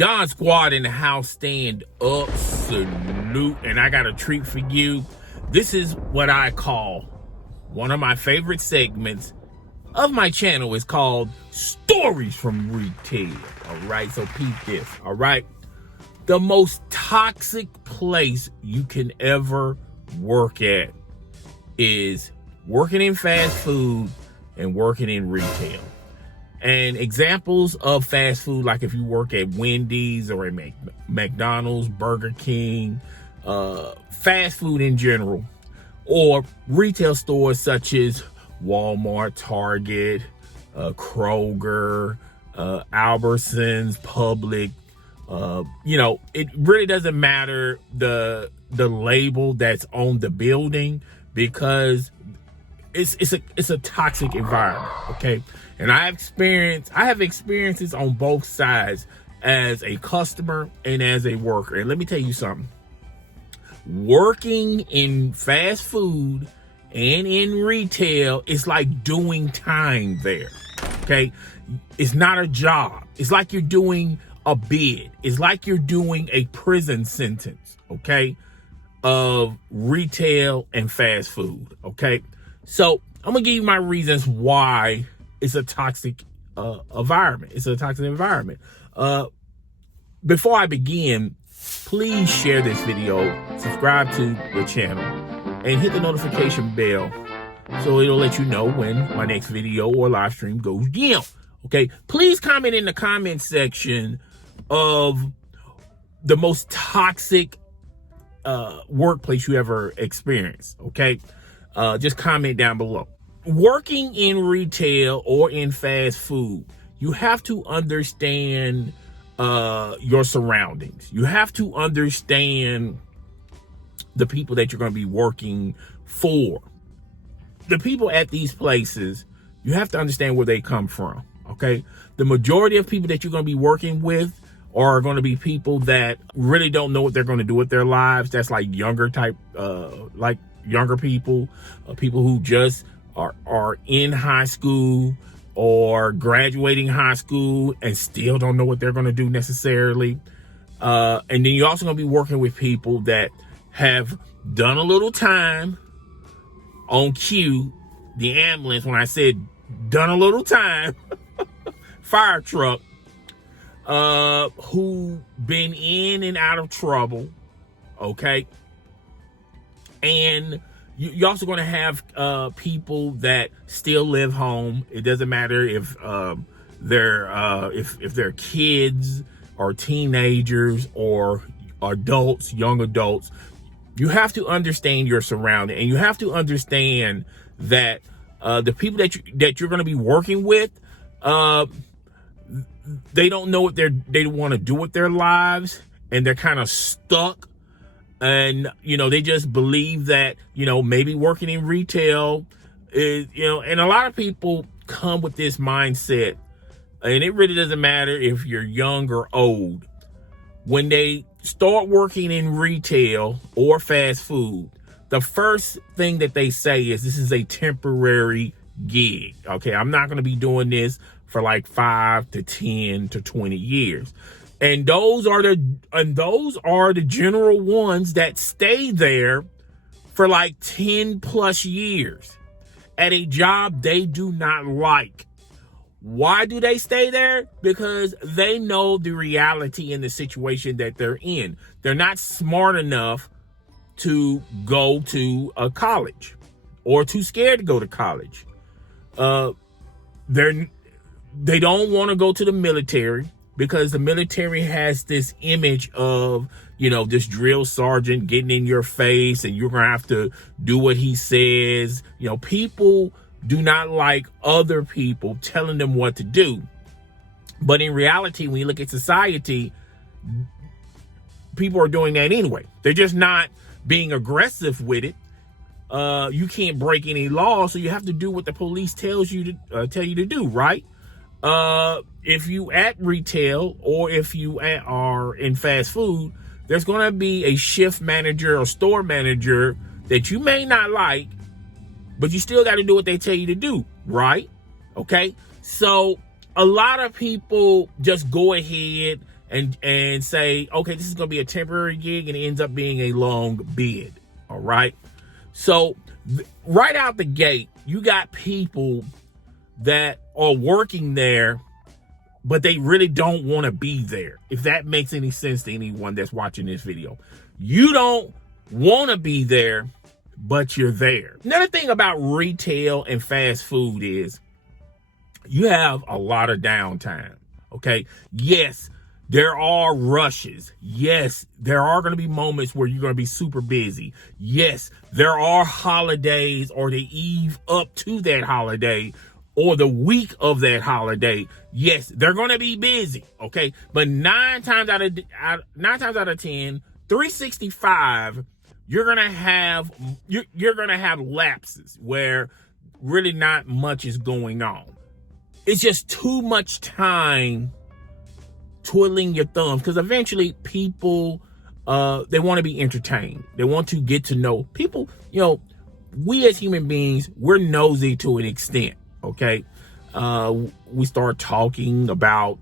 Don Squad in the house, stand up, salute, and I got a treat for you. This is what I call one of my favorite segments of my channel. Is called Stories from Retail. All right, so peep this. All right, the most toxic place you can ever work at is working in fast food and working in retail. And examples of fast food, like if you work at Wendy's or at McDonald's, Burger King, fast food in general, or retail stores such as Walmart, Target, Kroger, Albertsons, Publix. It really doesn't matter the label that's on the building, because it's a toxic environment. Okay. And I have experiences on both sides as a customer and as a worker. And let me tell you something. Working in fast food and in retail is like doing time there. Okay. It's not a job. It's like you're doing a bid. It's like you're doing a prison sentence. Okay. Of retail and fast food. Okay. So I'm going to give you my reasons why it's a toxic environment. It's a toxic environment. Before I begin, please share this video, subscribe to the channel, and hit the notification bell so it'll let you know when my next video or live stream goes down. Okay, please comment in the comment section of the most toxic workplace you ever experienced. Okay, just comment down below. Working in retail or in fast food, you have to understand your surroundings. You have to understand the people that you're going to be working for. The people at these places, you have to understand where they come from. Okay, the majority of people that you're going to be working with are going to be people that really don't know what they're going to do with their lives. That's like younger people, people who just are in high school or graduating high school and still don't know what they're going to do necessarily. And then you're also going to be working with people that have done a little time on cue, the ambulance, when I said done a little time, fire truck, who been in and out of trouble. Okay. And you're also going to have people that still live home. It doesn't matter if they're kids or teenagers or adults, young adults. You have to understand your surrounding, and you have to understand that the people that you're going to be working with, they don't know what they want to do with their lives, and they're kind of stuck. And, they just believe that, maybe working in retail is, and a lot of people come with this mindset, and it really doesn't matter if you're young or old. When they start working in retail or fast food, the first thing that they say is, this is a temporary gig. Okay. I'm not going to be doing this for like 5 to 10 to 20 years. And those are the general ones that stay there for like 10 plus years at a job they do not like. Why do they stay there? Because they know the reality in the situation that they're in. They're not smart enough to go to a college, or too scared to go to college. They don't want to go to the military, because the military has this image of, this drill sergeant getting in your face and you're going to have to do what he says. People do not like other people telling them what to do. But in reality, when you look at society, people are doing that anyway. They're just not being aggressive with it. You can't break any law, so you have to do what the police tell you to do, right? If you at retail or if you are in fast food, there's going to be a shift manager or store manager that you may not like, but you still got to do what they tell you to do, right? Okay. So a lot of people just go ahead and say, okay, this is going to be a temporary gig, and it ends up being a long bid. All right. So right out the gate, you got people that are working there, but they really don't want to be there. If that makes any sense to anyone that's watching this video, you don't want to be there, but you're there. Another thing about retail and fast food is you have a lot of downtime. Okay. Yes, there are rushes. Yes, there are going to be moments where you're going to be super busy. Yes, there are holidays or the eve up to that holiday or the week of that holiday. Yes, they're going to be busy. Okay. But nine times out of 10, 365, you're going to have lapses where really not much is going on. It's just too much time twiddling your thumbs, because eventually people, they want to be entertained. They want to get to know people. You know, we as human beings, we're nosy to an extent. Okay. We start talking about,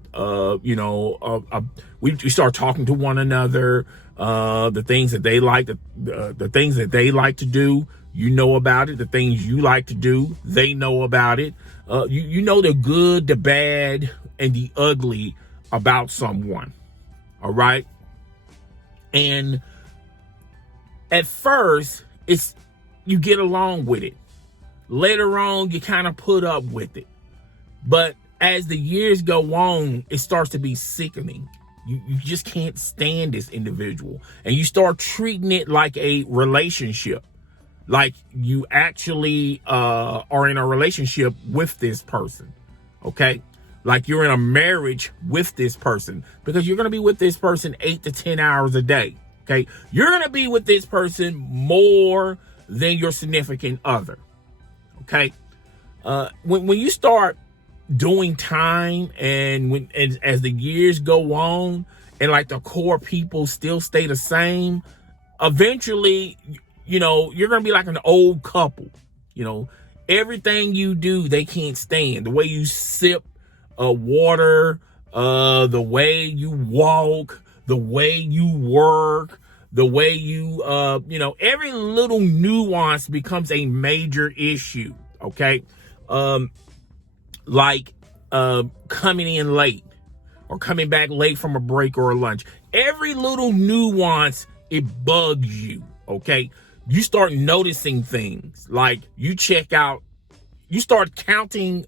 we start talking to one another, the things that they like, the things that they like to do, you know about it. The things you like to do, they know about it. You know the good, the bad, and the ugly about someone. All right. And at first, you get along with it. Later on, you kind of put up with it. But as the years go on, it starts to be sickening. You just can't stand this individual. And you start treating it like a relationship. Like you actually are in a relationship with this person. Okay? Like you're in a marriage with this person, because you're going to be with this person 8 to 10 hours a day. Okay? You're going to be with this person more than your significant other. Okay? When you start doing time, and as the years go on, and like the core people still stay the same, eventually, you know, you're going to be like an old couple. You know, everything you do, they can't stand. The way you sip water, the way you walk, the way you work, the way you, every little nuance becomes a major issue. Okay. Like coming in late or coming back late from a break or a lunch. Every little nuance, it bugs you. Okay. You start noticing things like you check out, you start counting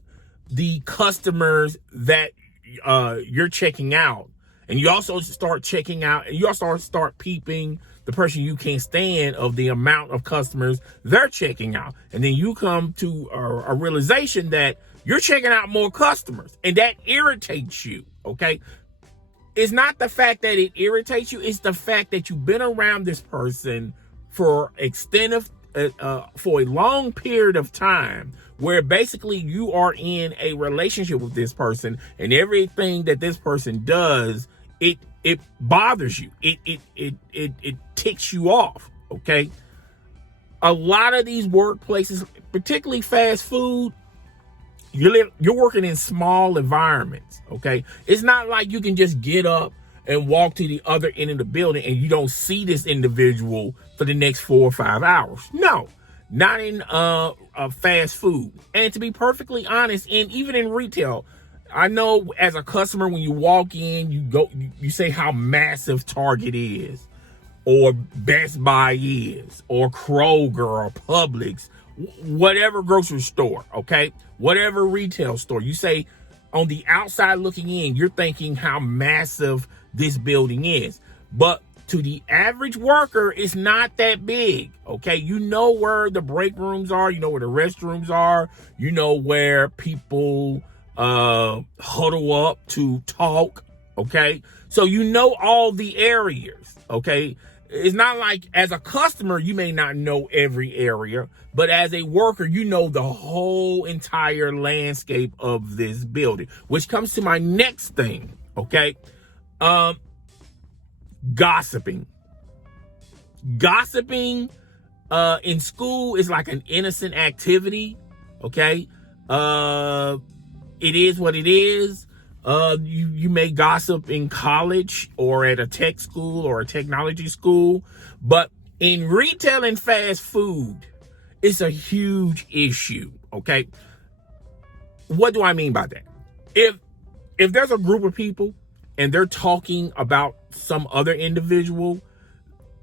the customers that you're checking out. And you also start checking out, and you also start peeping the person you can't stand of the amount of customers they're checking out. And then you come to a realization that you're checking out more customers, and that irritates you. Okay. It's not the fact that it irritates you. It's the fact that you've been around this person for for a long period of time, where basically you are in a relationship with this person, and everything that this person does, it bothers you. It ticks you off. Okay. A lot of these workplaces, particularly fast food, you're working in small environments. Okay. It's not like you can just get up and walk to the other end of the building and you don't see this individual for the next 4 or 5 hours. No, not in fast food. And to be perfectly honest, and even in retail, I know as a customer, when you walk in, you say how massive Target is, or Best Buy is, or Kroger, or Publix, whatever grocery store, okay? Whatever retail store. You say on the outside looking in, you're thinking how massive this building is. But to the average worker, it's not that big, okay? You know where the break rooms are. You know where the restrooms are. You know where people huddle up to talk, okay? So you know all the areas, okay? It's not like as a customer, you may not know every area, but as a worker, you know the whole entire landscape of this building, which comes to my next thing, okay? Gossiping. Gossiping in school is like an innocent activity, okay? It is what it is. You may gossip in college or at a tech school or a technology school, but in retail and fast food, it's a huge issue. Okay. What do I mean by that? If there's a group of people and they're talking about some other individual,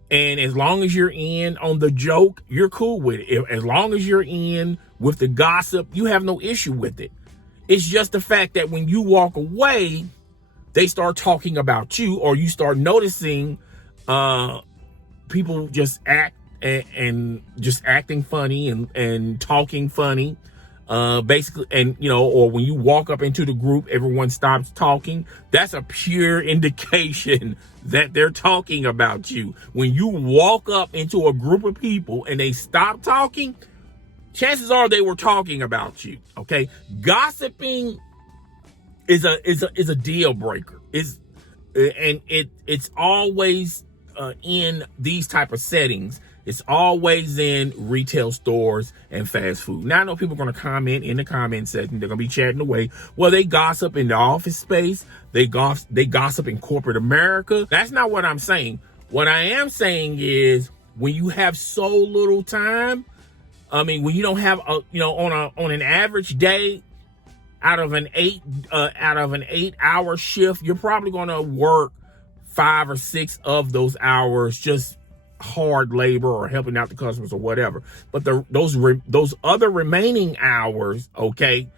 and as long as you're in on the joke, you're cool with it. As long as you're in with the gossip, you have no issue with it. It's just the fact that when you walk away, they start talking about you, or you start noticing people just act and just acting funny and talking funny. Basically, and or when you walk up into the group, everyone stops talking. That's a pure indication that they're talking about you. When you walk up into a group of people and they stop talking, chances are they were talking about you. Okay, gossiping is a deal breaker. It's always in these type of settings. It's always in retail stores and fast food. Now, I know people are going to comment in the comment section. They're going to be chatting away. Well, they gossip in the office space. They gossip in corporate America. That's not what I'm saying. What I am saying is when you have so little time, when you don't have on an average day, out of an 8 hour shift, you're probably going to work 5 or 6 of those hours just hard labor or helping out the customers or whatever. But those other remaining hours, okay,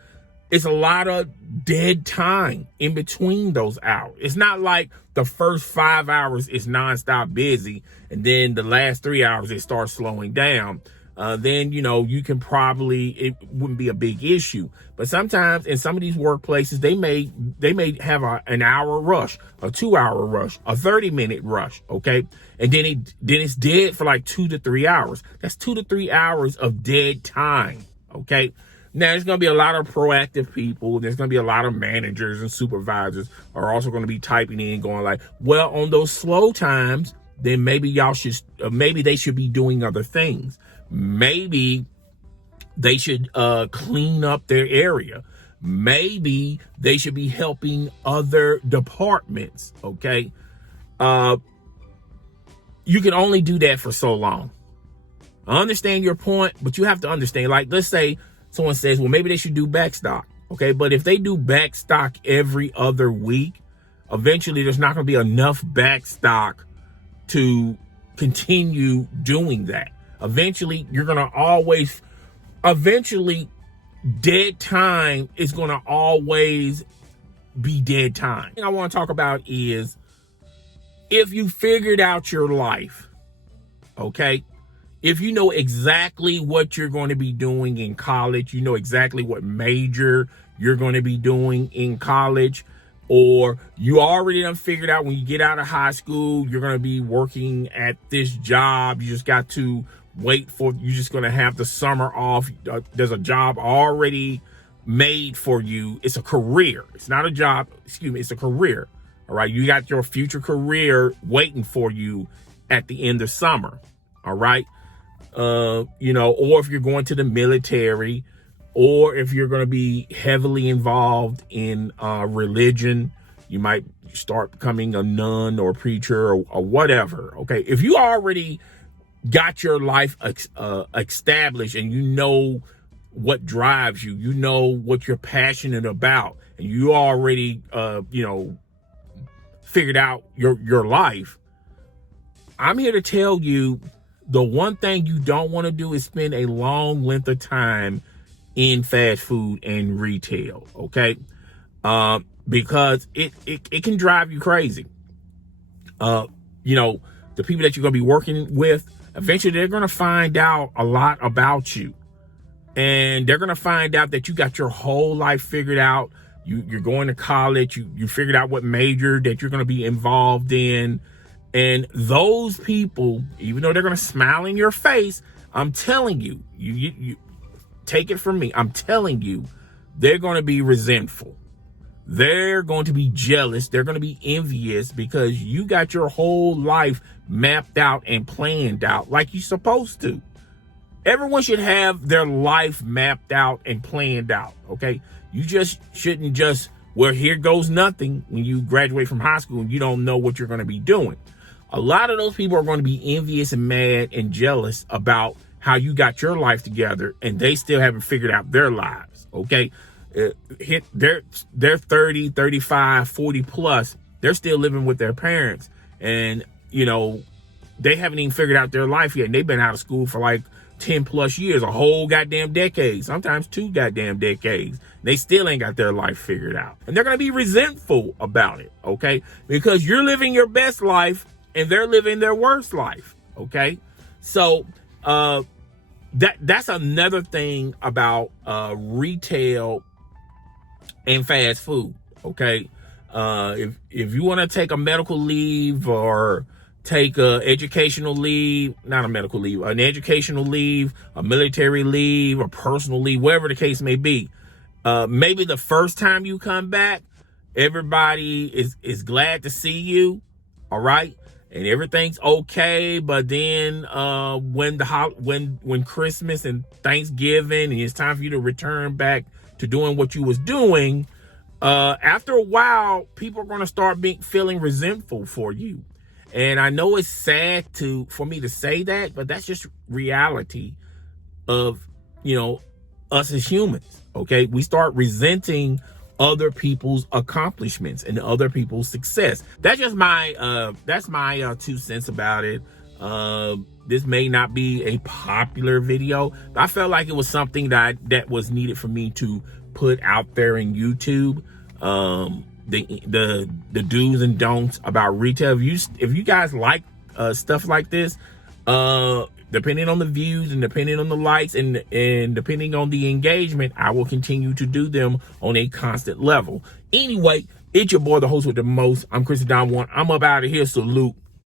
it's a lot of dead time in between those hours. It's not like the first 5 hours is nonstop busy and then the last 3 hours it starts slowing down. Then you can it wouldn't be a big issue. But sometimes in some of these workplaces, they may have an hour rush, a 2 hour rush, a 30-minute rush. Okay. And then it's dead for like 2 to 3 hours. That's 2 to 3 hours of dead time. Okay. Now there's going to be a lot of proactive people. There's going to be a lot of managers and supervisors are also going to be typing in going like, well, on those slow times, then maybe maybe they should be doing other things. Maybe they should clean up their area. Maybe they should be helping other departments. Okay. You can only do that for so long. I understand your point, but you have to understand, like, let's say someone says, well, maybe they should do backstock. Okay. But if they do backstock every other week, eventually there's not going to be enough backstock to continue doing that. Eventually, dead time is going to always be dead time. The thing I want to talk about is if you figured out your life, okay, if you know exactly what you're going to be doing in college, you know exactly what major you're going to be doing in college, or you already done figured out when you get out of high school, you're going to be working at this job. You just got to you're just going to have the summer off. There's a job already made for you. It's a career. It's not a job. It's a career. All right. You got your future career waiting for you at the end of summer. All right. Or if you're going to the military, or if you're going to be heavily involved in religion, you might start becoming a nun or a preacher or whatever. Okay. If you already got your life established and you know what drives you, you know what you're passionate about, and you already figured out your life, I'm here to tell you the one thing you don't want to do is spend a long length of time in fast food and retail. Okay. Because it can drive you crazy. The people that you're going to be working with, eventually they're going to find out a lot about you, and they're going to find out that you got your whole life figured out. You're going to college. You figured out what major that you're going to be involved in. And those people, even though they're going to smile in your face, I'm telling you, you take it from me. I'm telling you, they're going to be resentful. They're going to be jealous. They're going to be envious because you got your whole life mapped out and planned out like you're supposed to. Everyone should have their life mapped out and planned out. Okay. You just shouldn't just Well, here goes nothing when you graduate from high school and you don't know what you're going to be doing. A lot of those people are going to be envious and mad and jealous about how you got your life together and they still haven't figured out their lives. Okay. They're 30, 35, 40 plus. They're still living with their parents, and you know, they haven't even figured out their life yet. And they've been out of school for like 10 plus years, a whole goddamn decade, sometimes 2 goddamn decades. They still ain't got their life figured out. And they're going to be resentful about it. Okay. Because you're living your best life and they're living their worst life. Okay. So, that's another thing about, retail and fast food. Okay. If you want to take a medical leave or take a educational leave, not a medical leave, an educational leave, a military leave, a personal leave, whatever the case may be, maybe the first time you come back, everybody is glad to see you. All right. And everything's okay. But then, when Christmas and Thanksgiving and it's time for you to return back to doing what you was doing, after a while, people are going to start feeling resentful for you. And I know it's sad for me to say that, but that's just reality of, us as humans. Okay. We start resenting other people's accomplishments and other people's success. That's just my 2 cents about it. This may not be a popular video, but I felt like it was something that was needed for me to put out there in YouTube. The do's and don'ts about retail. If you guys like stuff like this, depending on the views and depending on the likes and depending on the engagement, I will continue to do them on a constant level. Anyway, it's your boy, the host with the most. I'm Chris Don One. I'm up out of here. Salute.